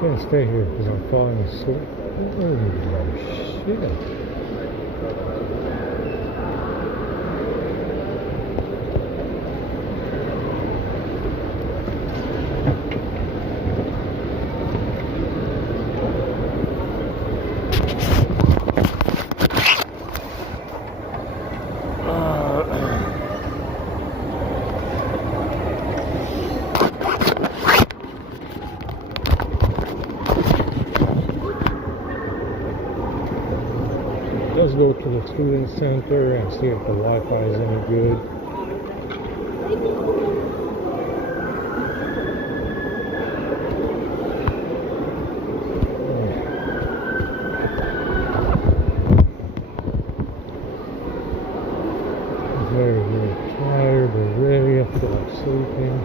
Can't stay here because I'm falling asleep. Oh, shit. Let's go to the student center and see if the Wi-Fi is any good. I'm very, very tired already. I feel like sleeping.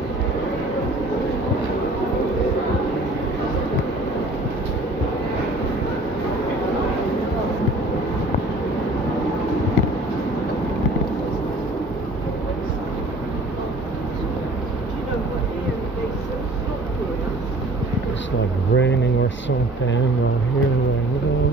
It's like raining or something right here right now.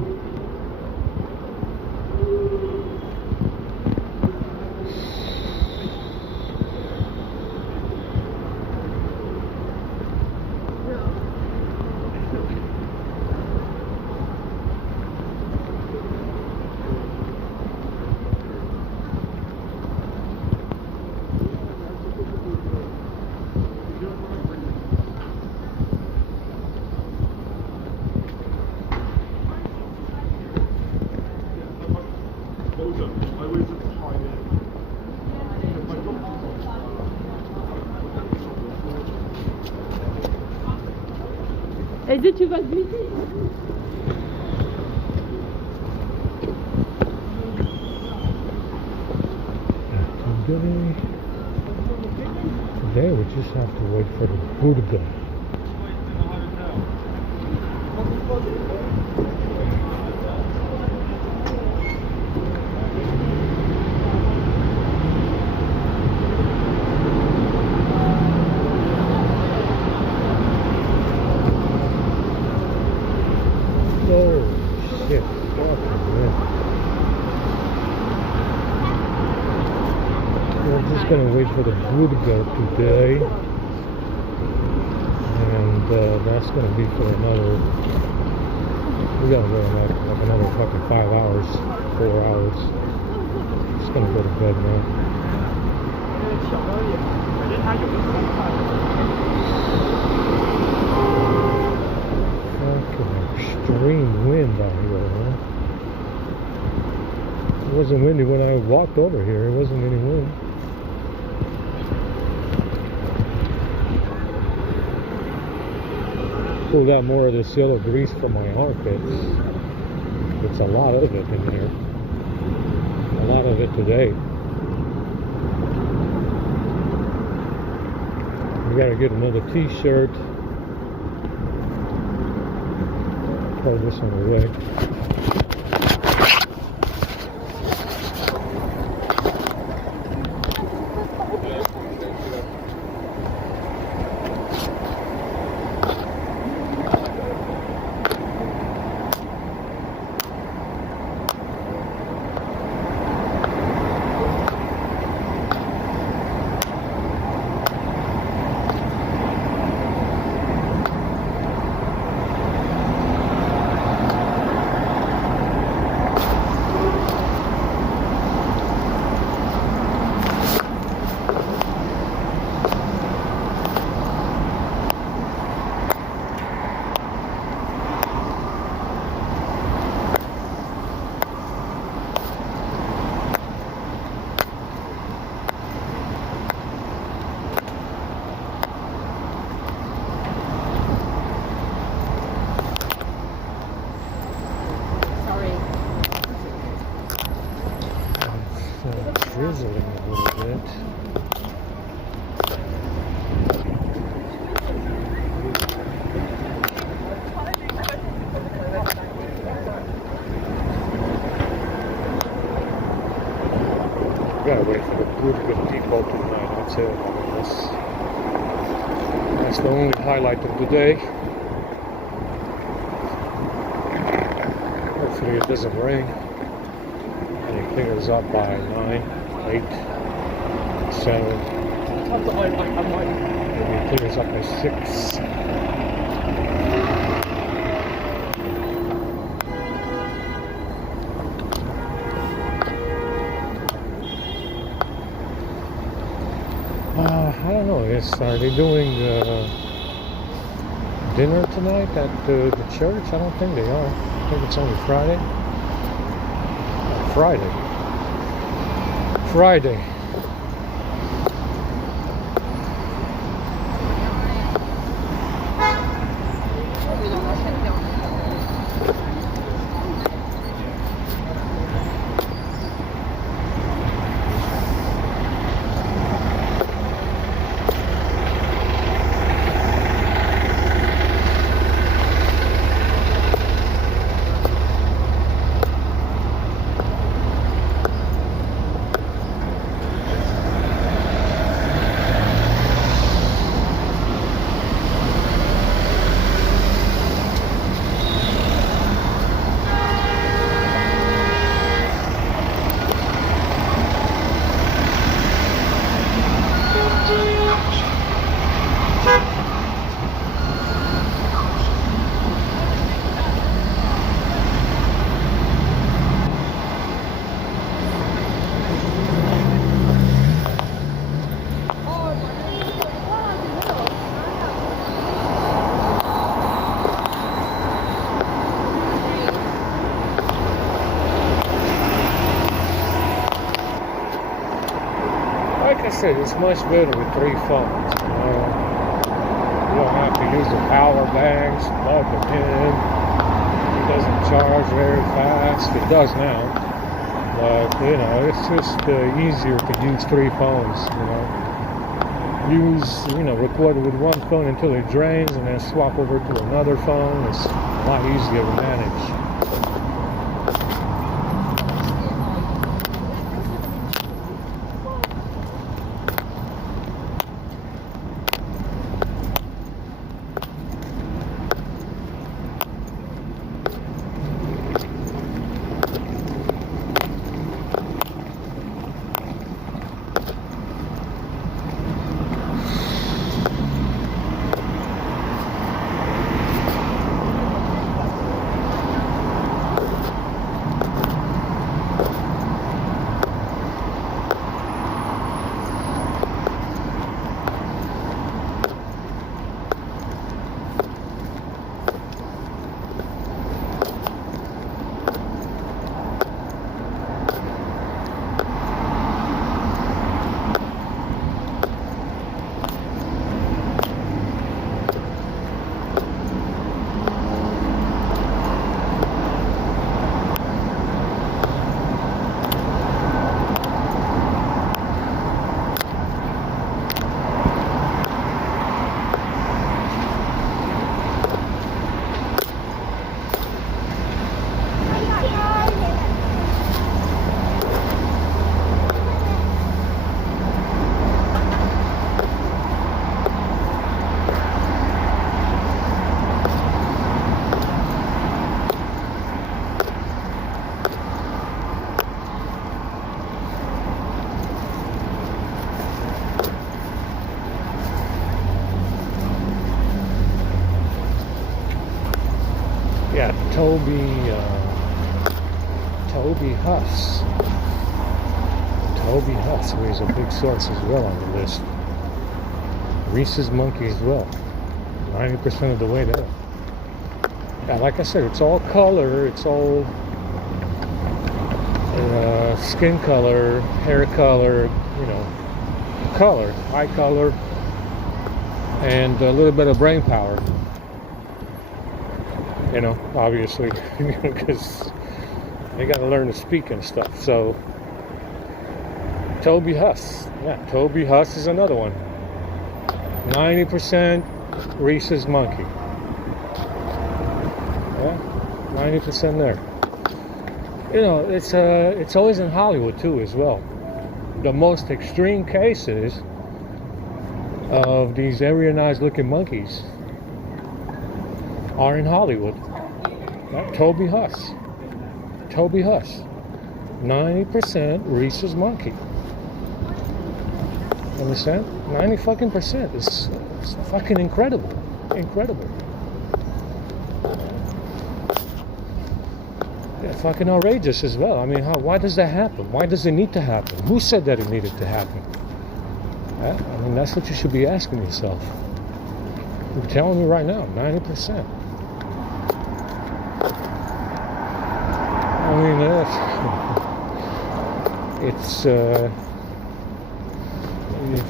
Est-ce que tu vas glisser? Today we just have to wait for the Buddha. Oh shit, we're just gonna wait for the Buddha today, and that's gonna be for another, we gotta go like another fucking 5 hours, 4 hours. Just gonna go to bed now. Extreme wind out here, huh? It wasn't windy when I walked over here. It wasn't any wind. Pulled out more of this yellow grease from my armpits. It's a lot of it in here. A lot of it today. We gotta get another t-shirt. Throw this one away. Drizzling a little bit. Gotta wait for the Buddha depot tonight. That's it. That's the only highlight of the day. Hopefully it doesn't rain. And it clears up by 9, 8, 7. Maybe it clears up by 6. I don't know. Are they doing dinner tonight at the church? I don't think they are. I think it's only Friday. Friday. Like I said, it's much better with 3 phones. You don't have to use the power banks, plug them in. It doesn't charge very fast. It does now. But, it's just easier to use 3 phones, record with one phone until it drains and then swap over to another phone. It's a lot easier to manage. Yeah, Toby Huss. Toby Huss, who is a big source as well on the list. Reese's Monkey as well. 90% of the way there. Yeah, like I said, it's all color. It's all skin color, hair color, color, eye color, and a little bit of brain power. Obviously, because they got to learn to speak and stuff. So, Toby Huss. Yeah, Toby Huss is another one. 90% Reese's Monkey. Yeah, 90% there. It's always in Hollywood too as well. The most extreme cases of these Aryanized looking monkeys are in Hollywood. Toby Huss. Toby Huss. 90% Reese's Monkey. Understand? 90 fucking percent. It's fucking incredible. Incredible. Yeah, fucking outrageous as well. I mean, why does that happen? Why does it need to happen? Who said that it needed to happen? I mean, that's what you should be asking yourself. You're telling me right now, 90%. I mean, it's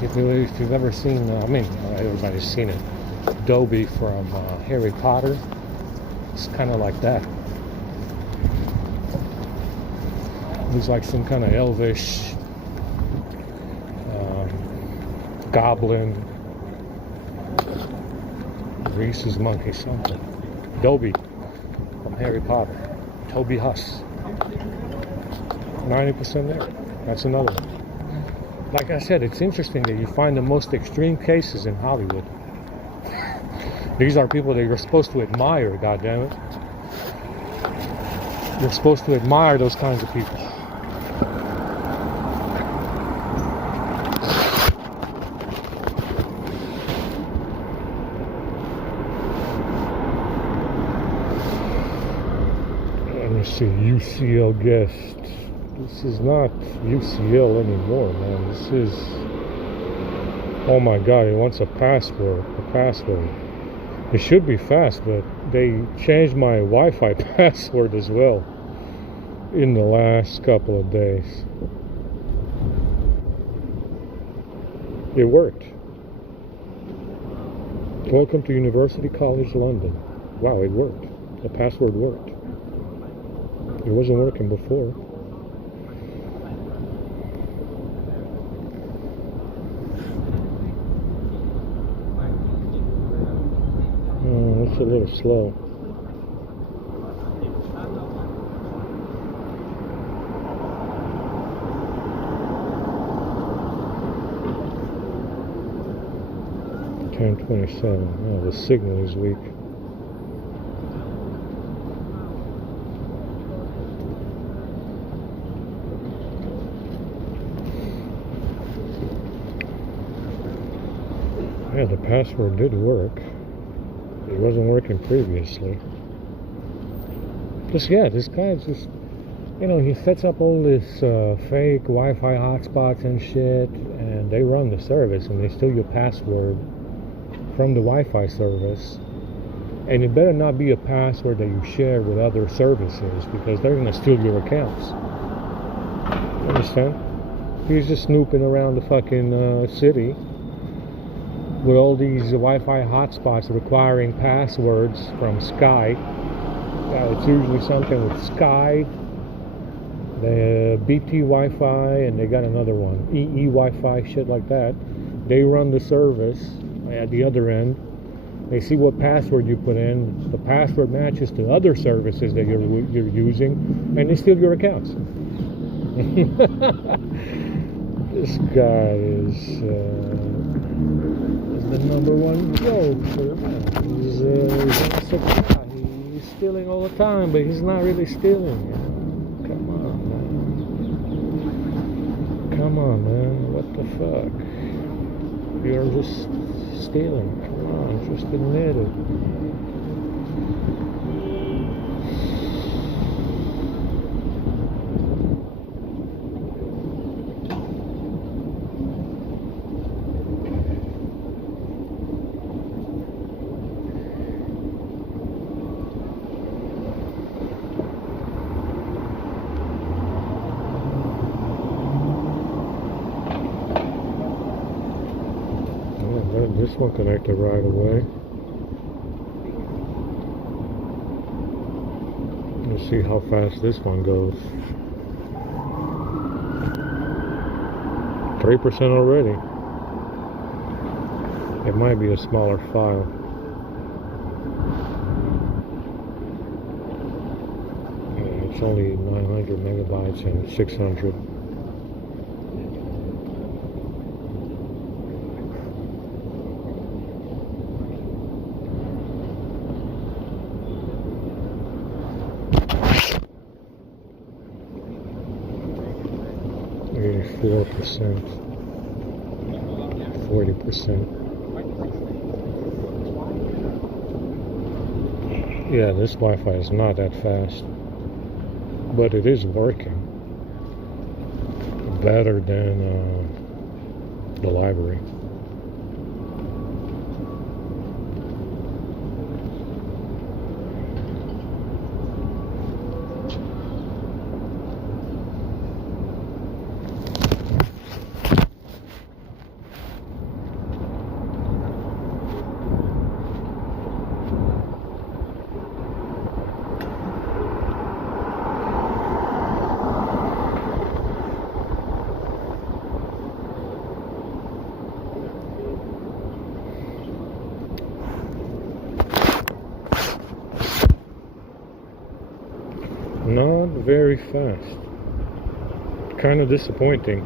if you've ever seen, I mean, everybody's seen it, Dobby from Harry Potter. It's kind of like that. He's like some kind of elvish goblin, Reese's Monkey something. Dobby from Harry Potter. Toby Huss. 90% there. That's another one. Like I said, it's interesting that you find the most extreme cases in Hollywood. These are people that you're supposed to admire, goddammit. You're supposed to admire those kinds of people. Let me see, UCL guest. This is not UCL anymore, man. This is... Oh my god, he wants a password. It should be fast, but they changed my Wi-Fi password as well in the last couple of days. It worked. Welcome to University College London. Wow, it worked. The password worked. It wasn't working before. It's a little slow. $10.27. Oh, the signal is weak. Yeah, the password did work. It wasn't working previously. This guy's just, he sets up all this fake Wi-Fi hotspots and shit, and they run the service, and they steal your password from the Wi-Fi service. And it better not be a password that you share with other services, because they're going to steal your accounts. Understand? He's just snooping around the fucking city with all these Wi-Fi hotspots requiring passwords from Sky. It's usually something with Sky, the BT Wi-Fi, and they got another one, EE Wi-Fi, shit like that. They run the service at the other end. They see what password you put in. The password matches to other services that you're using, and they steal your accounts. This guy is the number one joker. He's stealing all the time, but he's not really stealing. Come on, man. What the fuck? You're just stealing. Come on, just admit it. This one connected right away. Let's see how fast this one goes. 3% already. It might be a smaller file. Yeah, it's only 900 megabytes and 600. 4%, 40%. Yeah, this Wi-Fi is not that fast, but it is working better than the library. Not very fast. Kind of disappointing.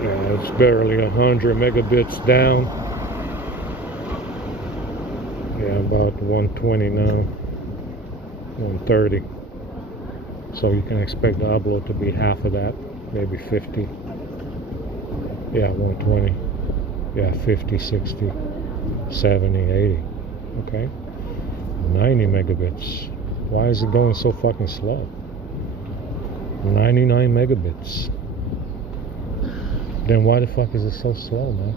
Yeah, it's barely 100 megabits down. Yeah, about 120 now. 130. So you can expect the upload to be half of that, maybe 50. Yeah, 120. Yeah, 50, 60, 70, 80. Okay. 90 megabits. Why is it going so fucking slow? 99 megabits. Then why the fuck is it so slow, man?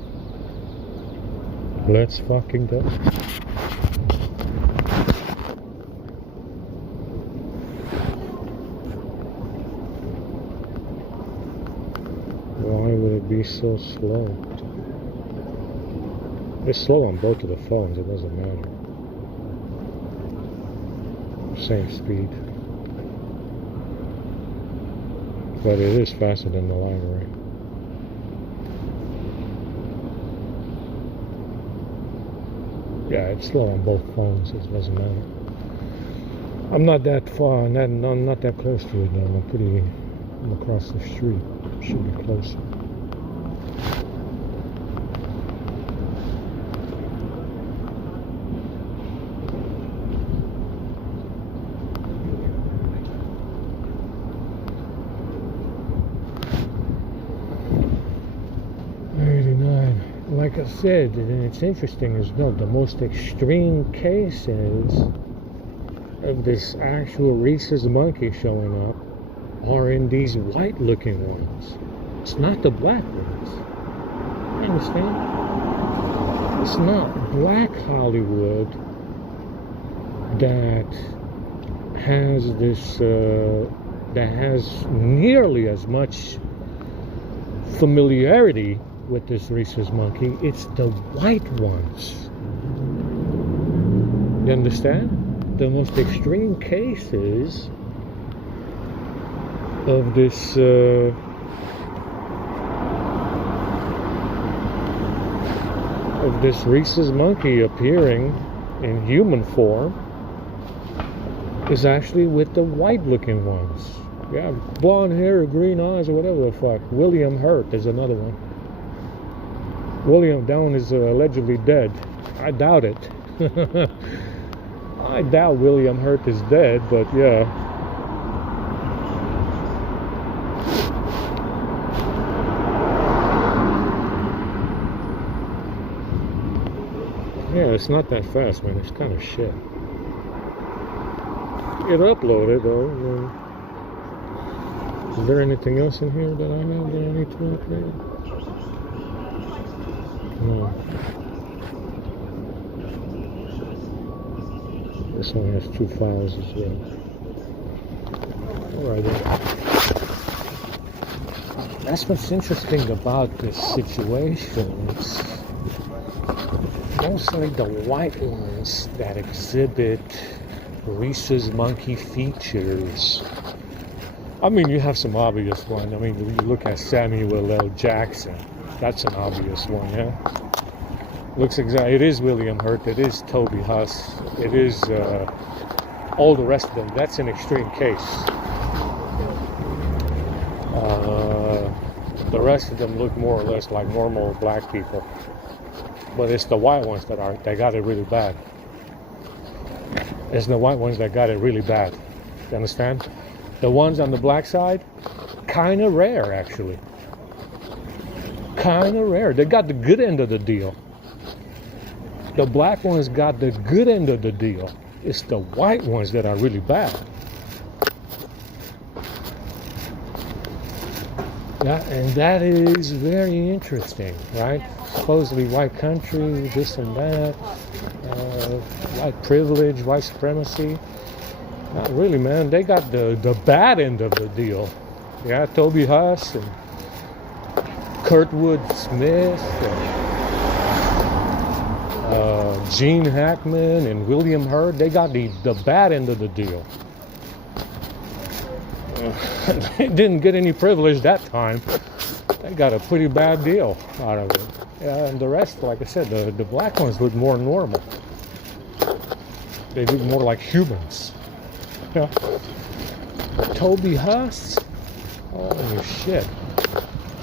Let's fucking go. Why would it be so slow? It's slow on both of the phones, it doesn't matter. Same speed. But it is faster than the library. Yeah, it's slow on both phones, it doesn't matter. I'm not that far, I'm not that close to it though. I'm across the street. Should be closer. Like I said, and it's interesting as well, the most extreme cases of this actual rhesus monkey showing up are in these white looking ones. It's not the black ones. You understand? It's not black Hollywood that has this, that has nearly as much familiarity with this rhesus monkey. It's the white ones. You understand? The most extreme cases of this rhesus monkey appearing in human form is actually with the white looking ones. Yeah, blonde hair or green eyes or whatever the fuck. William Hurt is another one. William Down is allegedly dead. I doubt it. I doubt William Hurt is dead, but yeah. Yeah, it's not that fast, man. It's kind of shit. It uploaded, though. Is there anything else in here that I have that I need to upgrade? No. This one has 2 files as well. Alright. That's what's interesting about this situation. It's mostly the white ones that exhibit rhesus monkey features. I mean, you have some obvious ones. I mean, you look at Samuel L. Jackson. That's an obvious one, yeah? Looks exactly. It is William Hurt. It is Toby Huss. It is all the rest of them. That's an extreme case. The rest of them look more or less like normal black people. But it's the white ones that got it really bad. It's the white ones that got it really bad. You understand? The ones on the black side, kind of rare actually. Kind of rare. They got the good end of the deal. The black ones got the good end of the deal. It's the white ones that are really bad. Yeah, and that is very interesting, right? Supposedly white country, this and that, white privilege, white supremacy. Not really, man. They got the bad end of the deal. Yeah, Toby Huss and Kurtwood Smith and Gene Hackman and William Hurt. They got the bad end of the deal. They didn't get any privilege that time. They got a pretty bad deal out of it. Yeah, and the rest, like I said, the black ones look more normal. They look more like humans. Yeah. Toby Huss? Holy shit.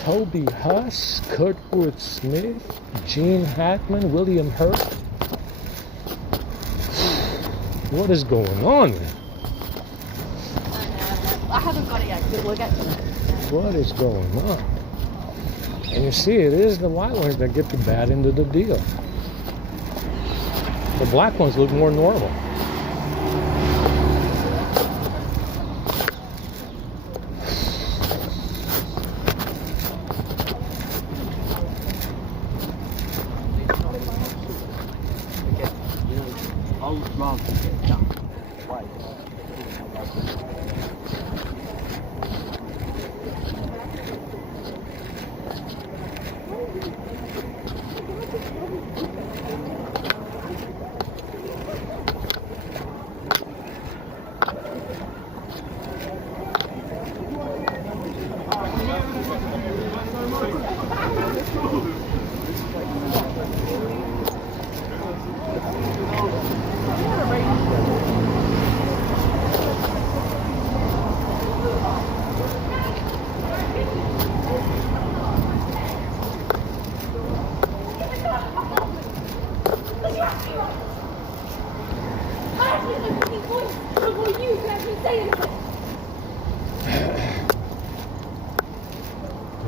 Toby Huss, Kurtwood Smith, Gene Hackman, William Hurt. What is going on, man? I haven't got it yet, but we'll get to it. What is going on? And you see, it is the white ones that get the bad end of the deal. The black ones look more normal.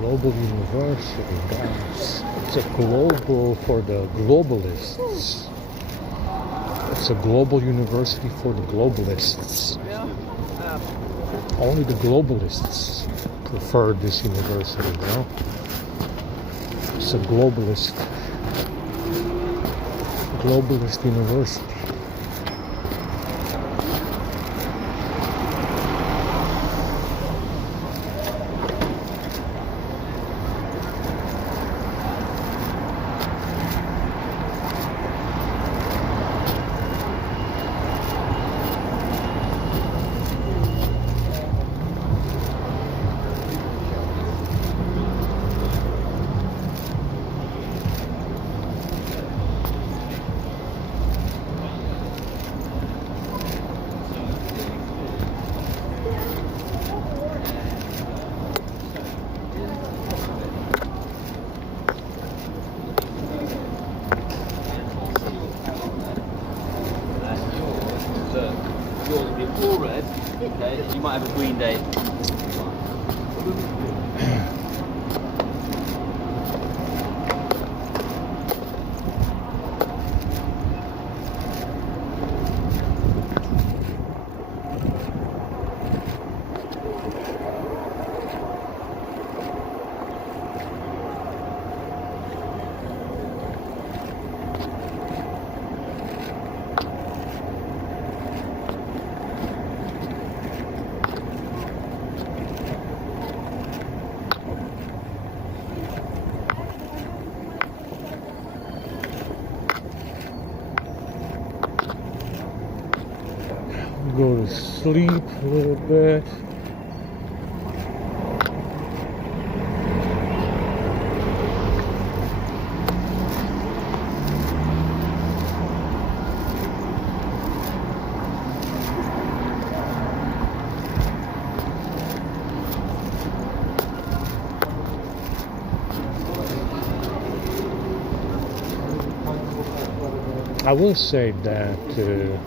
Global University, guys. It's a global for the globalists. It's a global university for the globalists. Only the globalists prefer this university, you know? It's a globalist university. All red, okay, you might have a green day. Go to sleep a little bit. I will say that you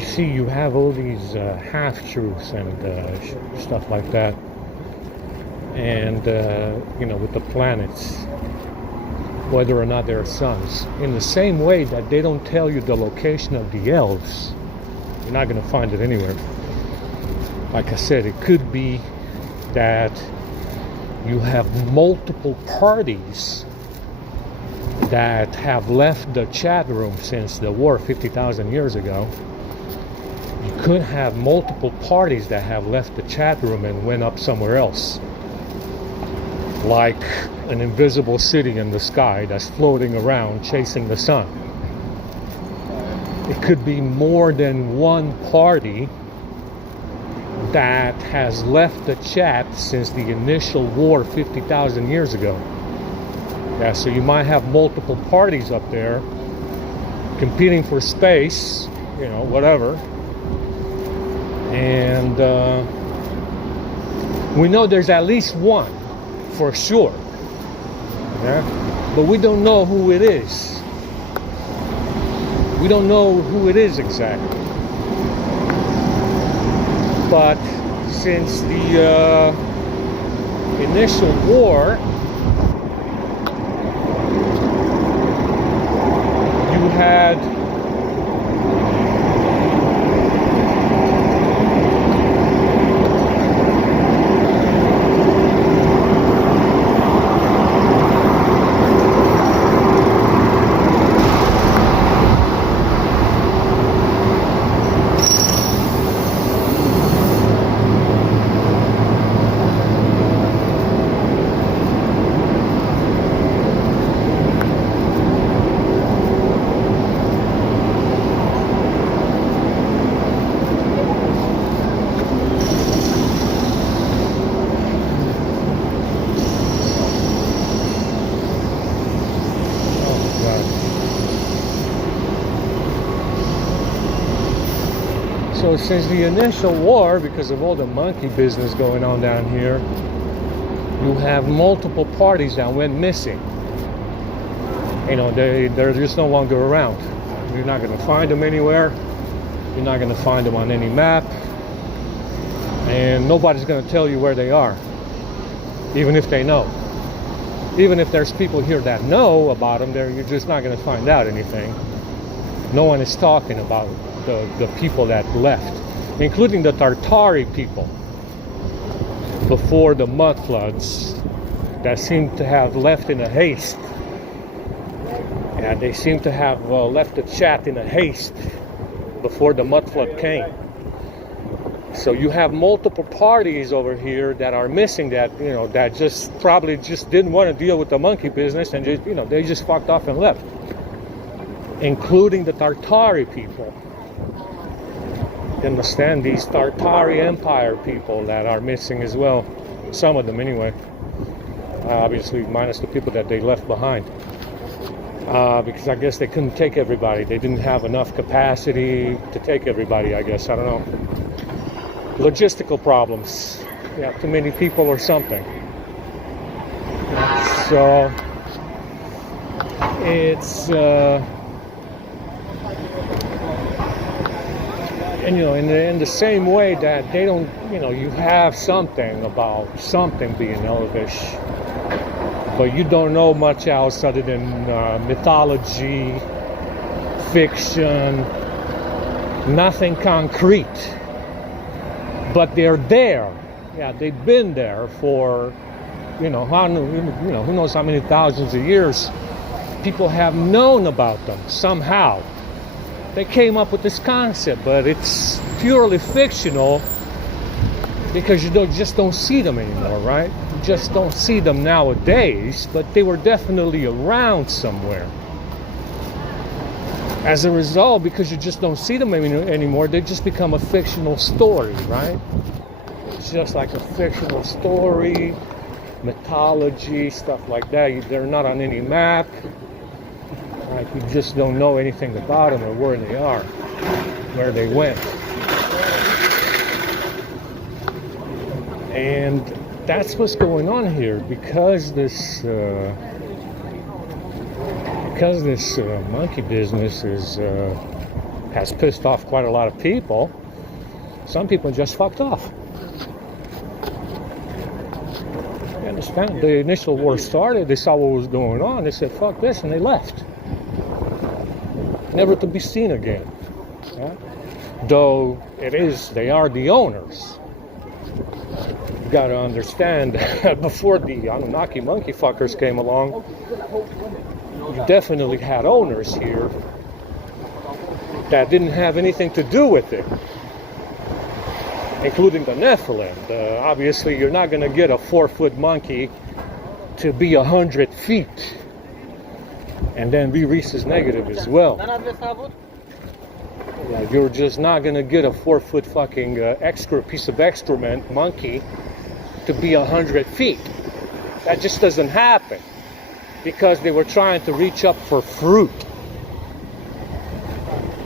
see, you have all these half-truths and stuff like that, and you know, with the planets, whether or not they're suns. In the same way that they don't tell you the location of the elves, you're not going to find it anywhere. Like I said, it could be that you have multiple parties that have left the chat room since the war 50,000 years ago. You could have multiple parties that have left the chat room and went up somewhere else, like an invisible city in the sky that's floating around chasing the sun. It could be more than one party that has left the chat since the initial war 50,000 years ago. Yeah, so you might have multiple parties up there competing for space, you know, whatever. And we know there's at least one for sure. Yeah? But we don't know who it is. We don't know who it is exactly. But since the initial war, you had so since the initial war, because of all the monkey business going on down here, you have multiple parties that went missing. You know, they're just no longer around. You're not going to find them anywhere. You're not going to find them on any map. And nobody's going to tell you where they are, even if they know. Even if there's people here that know about them, you're just not going to find out anything. No one is talking about the people that left, including the Tartari people before the mud floods, that seem to have left in a haste. Yeah, they seem to have left the chat in a haste before the mud flood came. So you have multiple parties over here that are missing, that, you know, that just probably just didn't want to deal with the monkey business, and just, you know, they just fucked off and left, including the Tartari people. You understand? These Tartari Empire people that are missing as well. Some of them anyway. Obviously minus the people that they left behind. Because I guess they couldn't take everybody. They didn't have enough capacity to take everybody, I guess. I don't know. Logistical problems. Yeah, too many people or something. So it's and you know, in the same way that they don't, you know, you have something about something being elvish, but you don't know much else other than mythology, fiction, nothing concrete. But they're there. Yeah, they've been there for, you know, who knows how many thousands of years. People have known about them somehow. They came up with this concept, but it's purely fictional because you just don't see them anymore, right? You just don't see them nowadays, but they were definitely around somewhere. As a result, because you just don't see them anymore, they just become a fictional story, right? It's just like a fictional story, mythology, stuff like that. They're not on any map. Like, you just don't know anything about them or where they are, where they went. And that's what's going on here, because this monkey business has pissed off quite a lot of people. Some people just fucked off. You understand? The initial war started, they saw what was going on, they said fuck this, and they left. Never to be seen again. Yeah? Though they are the owners. You gotta understand, before the Anunnaki monkey fuckers came along, you definitely had owners here that didn't have anything to do with it, including the Nephilim. Obviously, you're not gonna get a 4-foot monkey to be 100 feet and then be rhesus negative as well. Yeah, you're just not gonna get a 4-foot fucking piece of excrement monkey to be 100 feet. That just doesn't happen, because they were trying to reach up for fruit,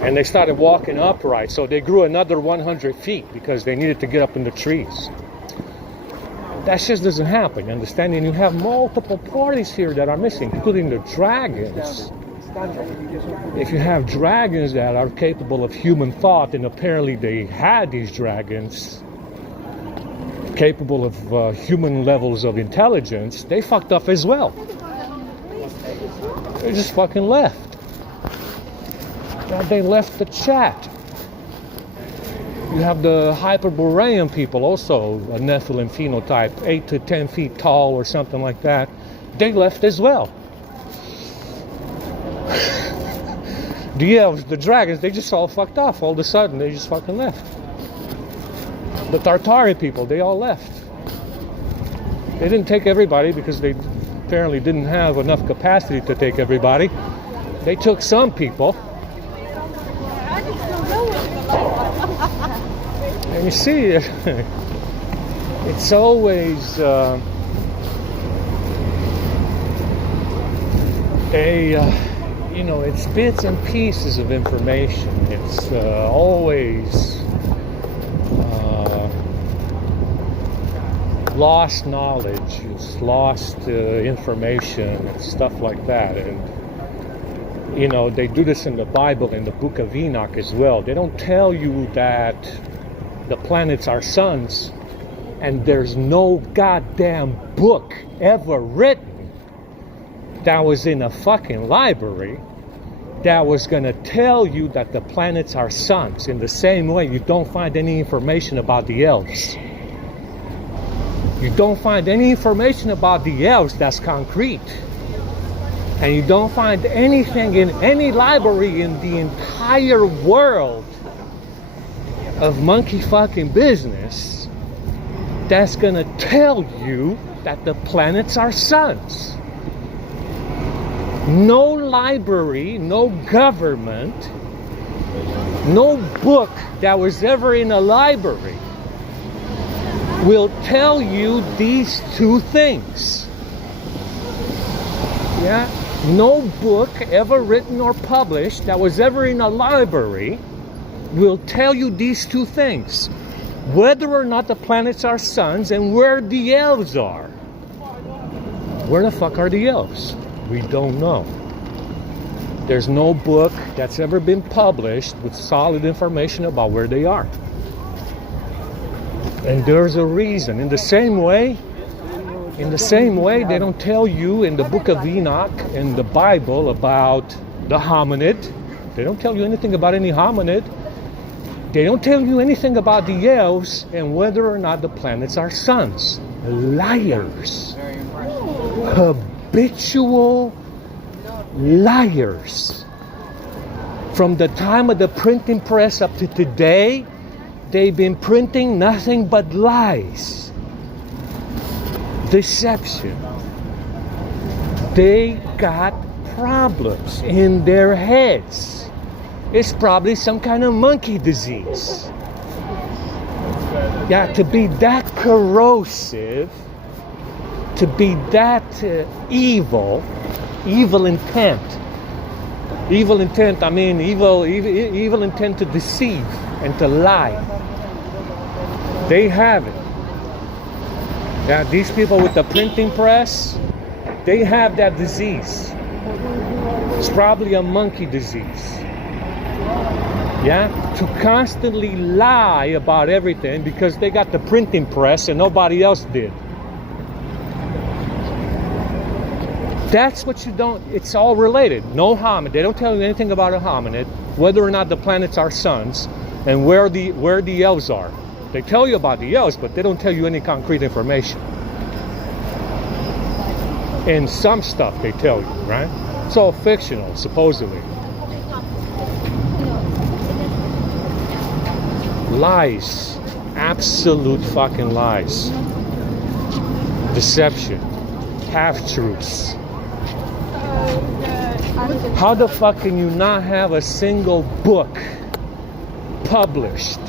and they started walking upright, so they grew another 100 feet because they needed to get up in the trees. That just doesn't happen, you understand? And you have multiple parties here that are missing, including the dragons. If you have dragons that are capable of human thought, and apparently they had these dragons capable of human levels of intelligence, they fucked up as well. They just fucking left. They left the chat. You have the Hyperborean people, also a Nephilim phenotype, 8 to 10 feet tall or something like that. They left as well. The elves, the dragons, they just all fucked off. All of a sudden, they just fucking left. The Tartari people, they all left. They didn't take everybody because they apparently didn't have enough capacity to take everybody. They took some people. And you see, it's always it's bits and pieces of information. It's always lost knowledge, it's lost information and stuff like that. And they do this in the Bible, in the book of Enoch as well. They don't tell you that the planets are suns, and there's no goddamn book ever written that was in a fucking library that was going to tell you that the planets are suns. In the same way, you don't find any information about the elves. You don't find any information about the elves that's concrete. And you don't find anything in any library in the entire world of monkey fucking business that's gonna tell you that the planets are suns. No library, no government, no book that was ever in a library will tell you these two things. Yeah? No book ever written or published that was ever in a library will tell you these two things: whether or not the planets are suns and where the elves are. Where the fuck are the elves? We don't know. There's no book that's ever been published with solid information about where they are. And there's a reason. In the same way, they don't tell you in the book of Enoch in the Bible about the hominid. They don't tell you anything about any hominid. They don't tell you anything about the elves and whether or not the planets are suns. Liars. Habitual liars. From the time of the printing press up to today, they've been printing nothing but lies. Deception. They got problems in their heads. It's probably some kind of monkey disease. Yeah, to be that corrosive, to be that evil intent, Evil intent, I mean evil intent to deceive and to lie. They have it. Yeah, these people with the printing press, they have that disease. It's probably a monkey disease. Yeah, to constantly lie about everything because they got the printing press and nobody else did. That's what you don't, it's all related. No hominid. They don't tell you anything about a hominid, whether or not the planets are suns, and where the elves are. They tell you about the elves, but they don't tell you any concrete information. And some stuff they tell you, right? It's all fictional, supposedly. Lies. Absolute fucking lies. Deception. Half-truths. How the fuck can you not have a single book published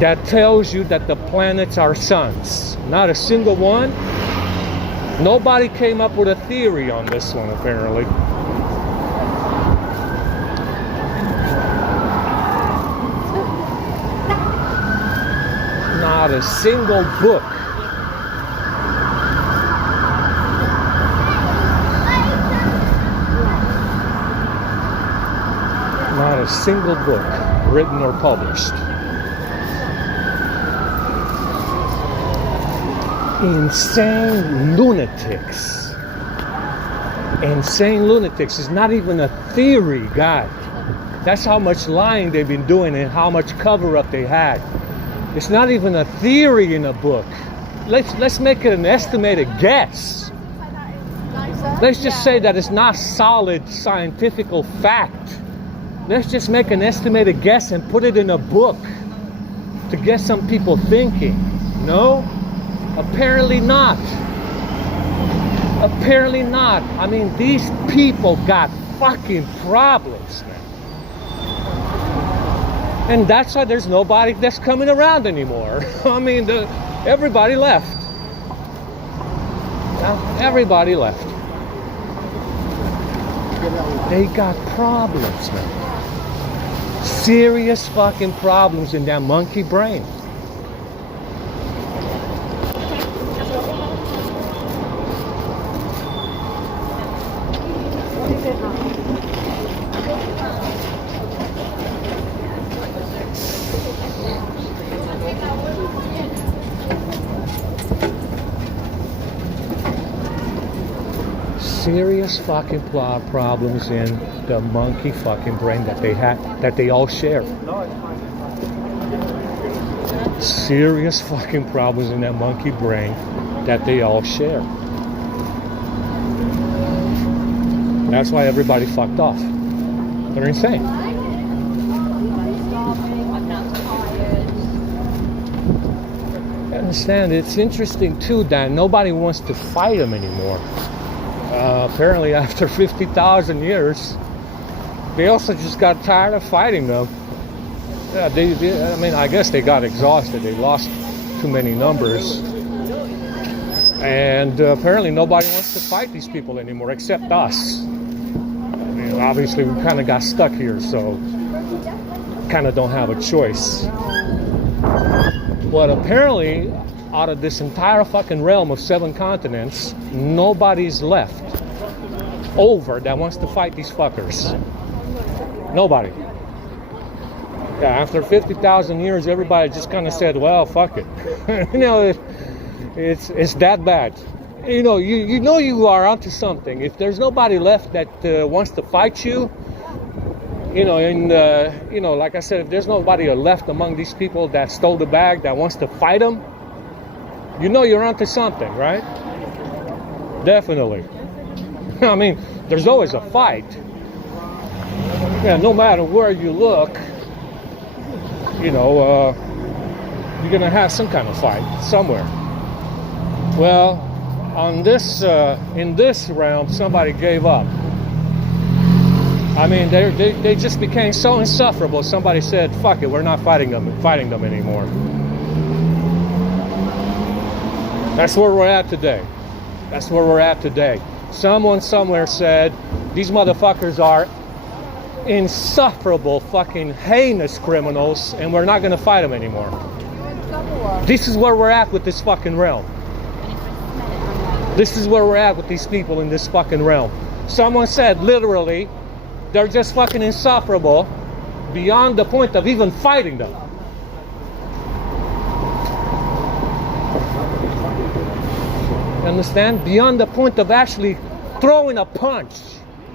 that tells you that the planets are suns? Not a single one. Nobody came up with a theory on this one, apparently. Not a single book. Not a single book written or published. Insane lunatics. Insane lunatics is not even a theory, God. That's how much lying they've been doing and how much cover-up they had. It's not even a theory in a book. Let's make it an estimated guess. Let's just say that it's not solid scientific fact. Let's just make an estimated guess and put it in a book to get some people thinking. No? Apparently not. Apparently not. I mean, these people got fucking problems, man. And that's why there's nobody that's coming around anymore. I mean, everybody left. Everybody left. They got problems, man. Serious fucking problems in that monkey brain. Serious fucking problems in the monkey fucking brain that they had, that they all share. Serious fucking problems in that monkey brain that they all share. That's why everybody fucked off. They're insane. I understand. It's interesting too that nobody wants to fight them anymore. Apparently after 50,000 years, they also just got tired of fighting them. Yeah, I mean, I guess they got exhausted. They lost too many numbers. And apparently nobody wants to fight these people anymore except us. I mean, obviously we kind of got stuck here, so kind of don't have a choice. But apparently, out of this entire fucking realm of 7 continents, nobody's left over that wants to fight these fuckers. Nobody. Yeah, after 50,000 years, everybody just kind of said, well, fuck it. You know, it's that bad. You know you are onto something. If there's nobody left that wants to fight you, you know, and you know, like I said, if there's nobody left among these people that stole the bag that wants to fight them, you know you're onto something, right? Definitely. I mean, there's always a fight. Yeah, no matter where you look, you know, you're gonna have some kind of fight somewhere. Well, on this, in this realm, somebody gave up. I mean, they just became so insufferable. Somebody said, "Fuck it, we're not fighting them anymore." That's where we're at today. That's where we're at today. Someone somewhere said, "These motherfuckers are insufferable, fucking heinous criminals, and we're not gonna fight them anymore. This is where we're at with this fucking realm. This is where we're at with these people in this fucking realm. Someone said, literally, they're just fucking insufferable beyond the point of even fighting them. You understand? Beyond the point of actually throwing a punch.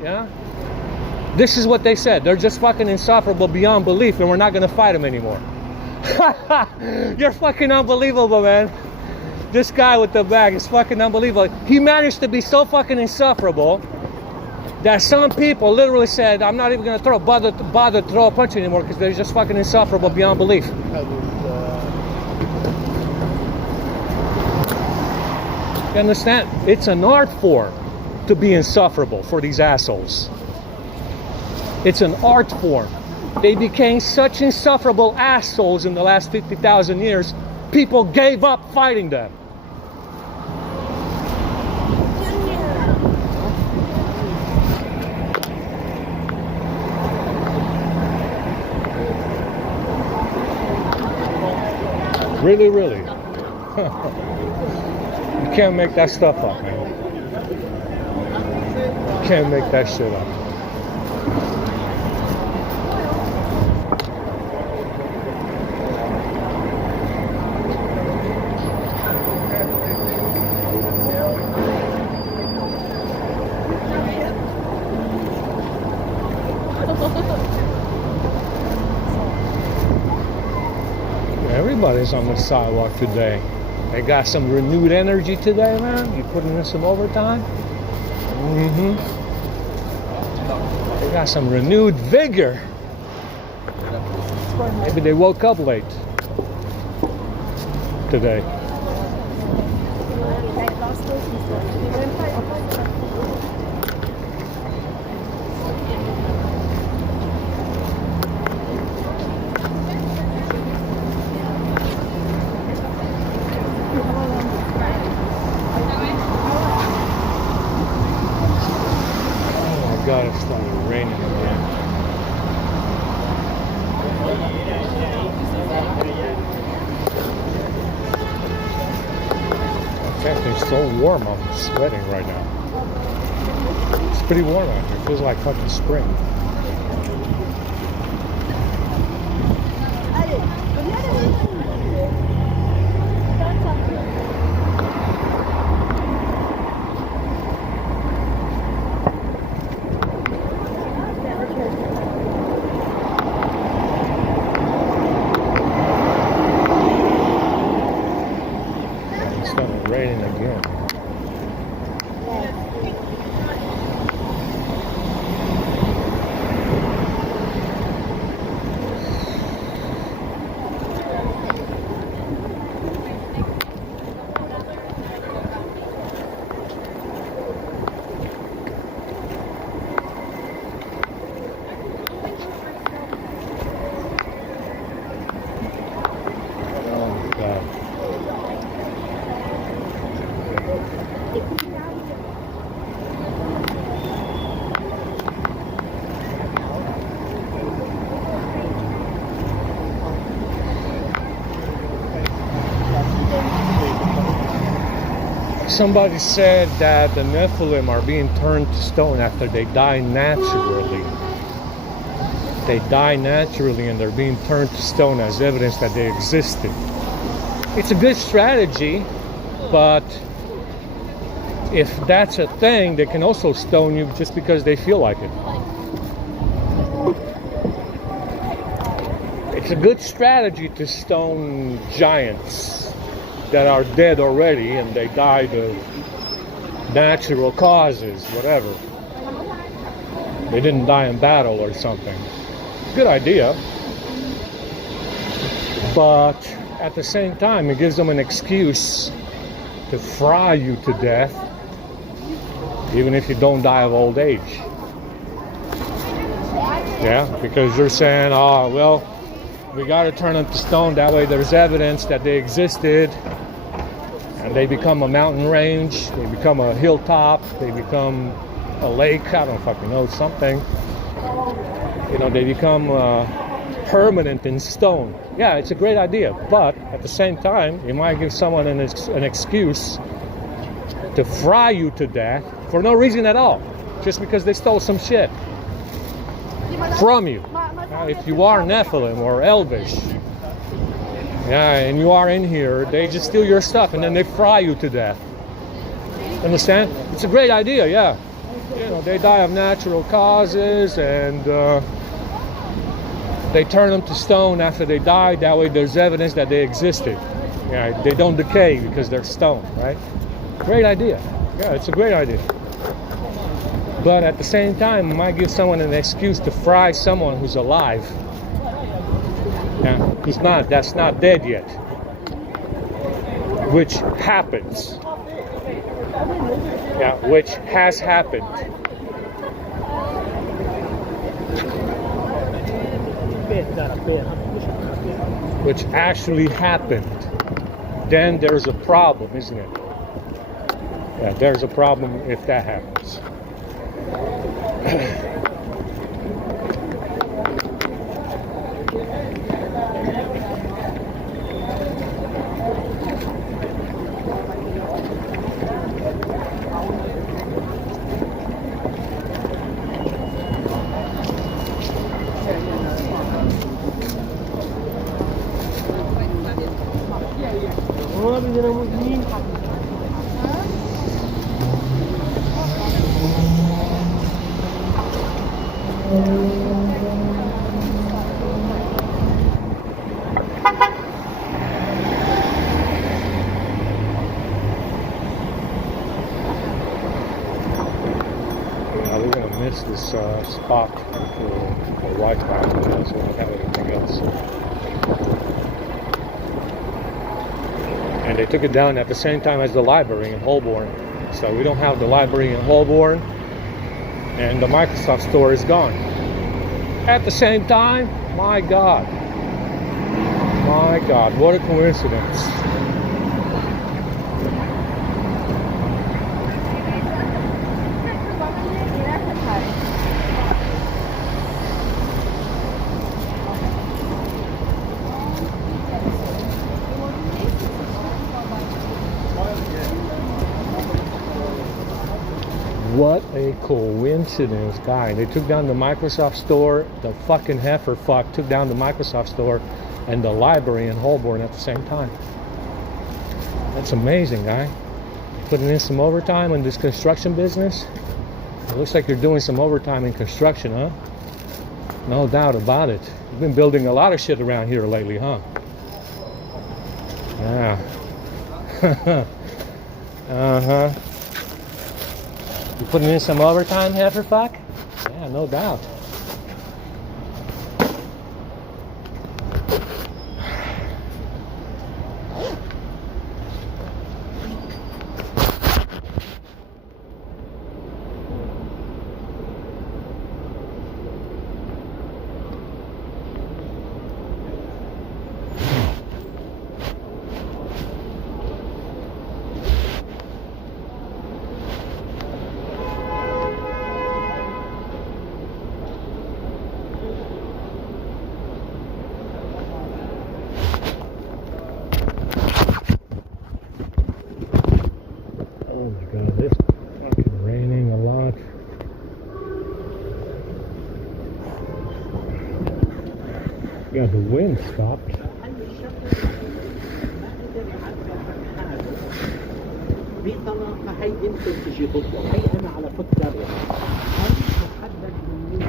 Yeah? This is what they said. They're just fucking insufferable beyond belief, and we're not gonna fight them anymore. You're fucking unbelievable, man. This guy with the bag is fucking unbelievable. He managed to be so fucking insufferable that some people literally said, I'm not even gonna bother to throw a punch anymore because they're just fucking insufferable beyond belief. You understand? It's an art form to be insufferable for these assholes. It's an art form. They became such insufferable assholes in the last 50,000 years, people gave up fighting them. Really, really. You can't make that stuff up, man. You can't make that shit up. Everybody's on the sidewalk today. They got some renewed energy today, man. You putting in some overtime? They got some renewed vigor. Maybe they woke up late today. God, it started raining again. In fact, it's so warm, I'm sweating right now. It's pretty warm out here. It feels like fucking spring. Raining again. Oh God. Somebody said that the Nephilim are being turned to stone after they die naturally. They die naturally and they're being turned to stone as evidence that they existed. It's a good strategy, but if that's a thing, they can also stone you just because they feel like it. It's a good strategy to stone giants that are dead already and they died of natural causes, whatever. They didn't die in battle or something. Good idea. But at the same time, it gives them an excuse to fry you to death, even if you don't die of old age. Yeah, because you're saying, oh, well, we got to turn them to stone. That way there's evidence that they existed. And they become a mountain range. They become a hilltop. They become a lake. I don't fucking know, something. you know, they become permanent in stone. Yeah, it's a great idea, but at the same time, you might give someone an excuse to fry you to death for no reason at all, just because they stole some shit from you. Now, if you are Nephilim or Elvish, yeah, and you are in here, they just steal your stuff and then they fry you to death. Understand? It's a great idea, yeah. You know, they die of natural causes and they turn them to stone after they die. That way there's evidence that they existed. Yeah, they don't decay because they're stone, right? Great idea. Yeah, it's a great idea. But at the same time, it might give someone an excuse to fry someone who's alive. Yeah, that's not dead yet. Which happens. Yeah, which has happened. Which actually happened. Then there's a problem, isn't it? Yeah, there's a problem if that happens. We're gonna miss this spot for Wi-Fi, so we don't have anything else. And they took it down at the same time as the library in Holborn, so we don't have the library in Holborn, and the Microsoft store is gone. At the same time, my God, what a coincidence. What a coincidence, guy. They took down the Microsoft store, the fucking heifer fuck took down the Microsoft store and the library in Holborn at the same time. That's amazing, guy. Putting in some overtime in this construction business. It looks like you're doing some overtime in construction, huh? No doubt about it. You've been building a lot of shit around here lately, huh? Yeah. Uh-huh. You putting in some overtime, heiferfuck? Yeah, no doubt. Oh my God, it's fucking raining a lot. Yeah, the wind stopped. بطلاقة هي انت تجي تطلع هي انا على فكرة هل محدد مني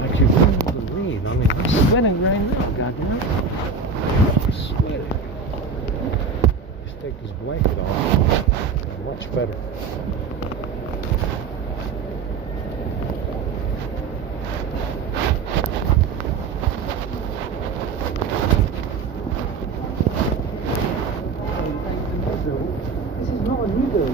Like you wouldn't believe. I mean, I'm sweating right now, goddamn. I'm sweating. Just take this blanket off. Much better. This is not a needle.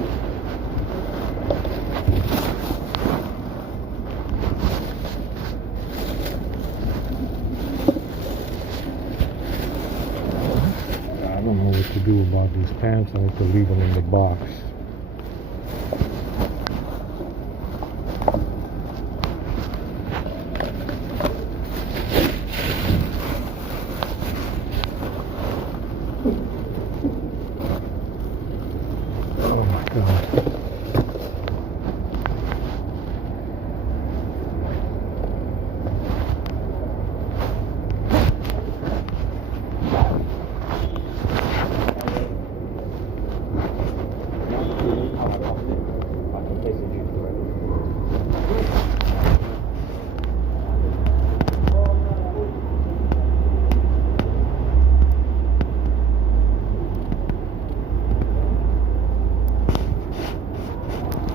don't know what to do about these pants. I need to leave them in the box. Oh my God.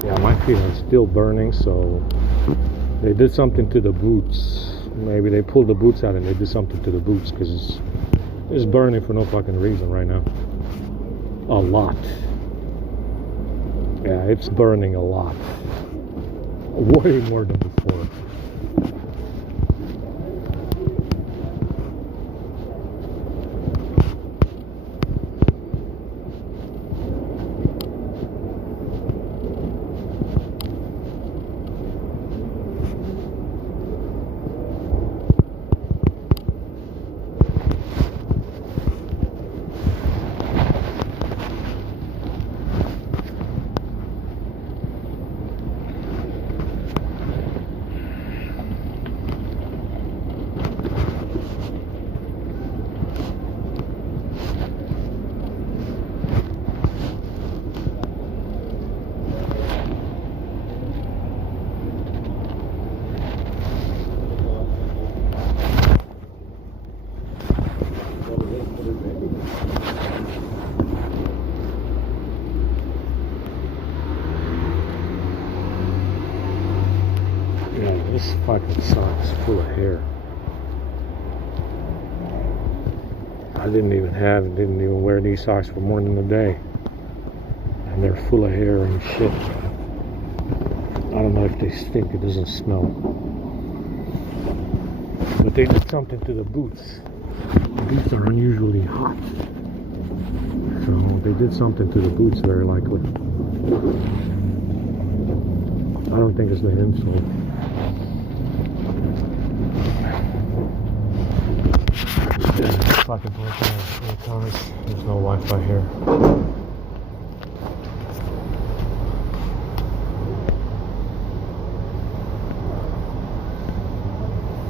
Yeah, my feet are still burning, so they did something to the boots. Maybe they pulled the boots out and they did something to the boots because it's burning for no fucking reason right now. A lot. Yeah, it's burning a lot. Way more than before. Yeah, this fucking sock's full of hair. I didn't even wear these socks for more than a day. And they're full of hair and shit. I don't know if they stink, it doesn't smell. But they did something to the boots. The boots are unusually hot. So they did something to the boots, very likely. I don't think it's the insole. Fucking broken out 3 times. There's no Wi-Fi here.